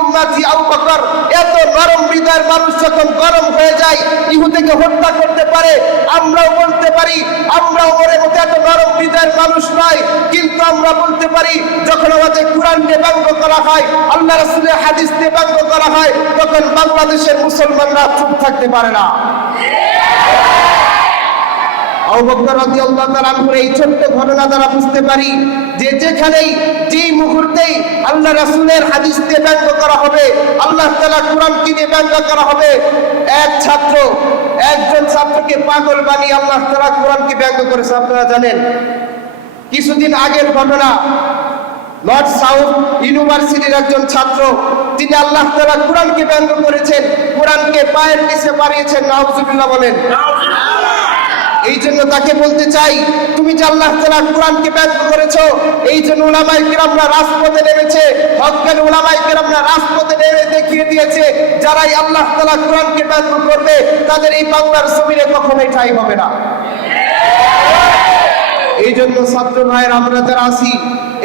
উম্মতি আবু বকর, এত নরম হৃদয়ের মানুষ যখন গরম হয়ে যায় ইহুদিকে হত্যা করতে পারে, আমরাও বলতে পারি আমরা ওমরের মতো এত নরম হৃদয়ের মানুষ নয়, কিন্তু আমরা বলতে পারি যখন আমাদের কোরআন নিয়ে ব্যঙ্গ করা হয়, আল্লাহ রাসূলের হাদিস নিয়ে ব্যঙ্গ করা হয়, তখন বাংলাদেশের মুসলমানরা চুপ থাকতে পারে না। আবু বকর রাদিয়াল্লাহু তাআলা আনহুর এই ছোট্ট ঘটনা দ্বারা বুঝতে পারি যে যেখানেই যেই মুহূর্তেই আল্লাহ রাসূলের হাদিস দিয়ে ব্যঙ্গ করা হবে, আল্লাহ তাআলা কোরআনকে নিয়ে ব্যঙ্গ করা হবে, একজন ছাত্রকে পাগল বানিয়ে আল্লাহ তাআলা কোরআনকে ব্যঙ্গ করেছে। আপনারা জানেন কিছুদিন আগের ঘটনা, নর্থ সাউথ ইউনিভার্সিটির একজন ছাত্র, তিনি আল্লাহ তাআলা কোরআনকে ব্যঙ্গ করেছেন, কোরআনকে পায়ের নিচে মারিয়েছেন। নাউযুবিল্লাহ বলেন। এই জন্য তাকে বলতে চাই, তুমি যে আল্লাহ তাআলা কোরআনকে ব্যঙ্গ করেছো, এই জন্য উলামায়ে কিরামরা রাজপথে নেমেছে, হক্কানি উলামায়ে কিরামরা রাজপথে নেমে দেখিয়ে দিয়েছে যারাই আল্লাহ তাআলা কোরআনকে ব্যঙ্গ করবে তাদের এই বাংলার জমিনে কখনোই ঠাঁই হবে না। এই জন্য ছাত্র ভাইয়ের আমরা যারা আছি,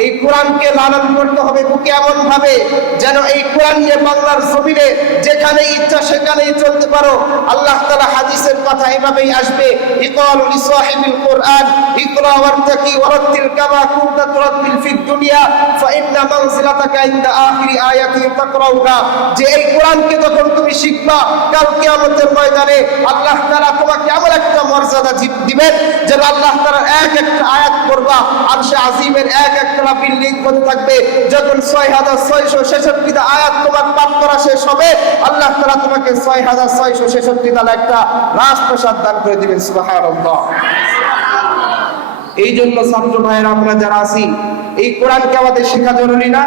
এই কোরআনকে লালন করতে হবে বুকে এমন ভাবে যেন এই কোরআন নিয়ে বাংলার জমিনে যেখানে ইচ্ছা সেখানেই চলতে পারো। আল্লাহ তাআলা হাদিসের কথা এভাবেই আসবে, ইকালু লিসাহিবিল কোরআন ইকরা ওয়ারতাকি ওয়ারাতিল কামা কুনতা তুরাতিল ফিদ দুনিয়া ফাইন্না মানজিলাতাকা ইনদা আখিরি আয়াতি তাকরাউনা, যে এই কোরআনকে যখন তুমি শিখবা কাল কিয়ামতের ময়দানে আল্লাহ তাআলা তোমাকে এমন একটা মর্যাদা দিবেন যেন আল্লাহ তাআলার এক একটা আয়াত পড়বা আরশে আজিমের এক একটা বিল্ডিং হতে থাকবে। যখন 6666টা আয়াত তোমার পাঠ করা শেষ হবে, আল্লাহ তাআলা তোমাকে 6666টা একটা রাজপ্রাসাদ দান করে দিবেন। সুবহানাল্লাহ। এই জন্য ছাত্র ভাইয়েরা আমরা যারা আছি, এই কোরআনকে আমাদের শেখা জরুরি না?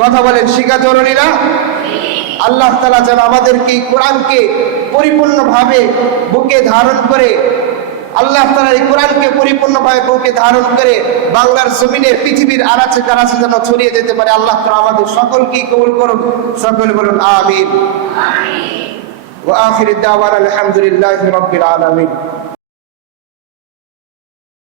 কথা বলেন, শেখা জরুরি না? আল্লাহ তাআলা যেন আমাদেরকে এই কোরআনকে পরিপূর্ণভাবে বুকে ধারণ করে, আল্লাহ তাআলা এই কোরআনকে পরিপূর্ণভাবে বুকে ধারণ করে বাংলার জমিনে পৃথিবীর আনাচে কানাচে যেন ছড়িয়ে দিতে পারে। আল্লাহ তাআলা আমাদের সকলকেই কবুল করুন। সকলে বলুন আমিন। ওয়া আখিরু দাওয়ানা আলহামদুলিল্লাহি রাব্বিল আলামিন।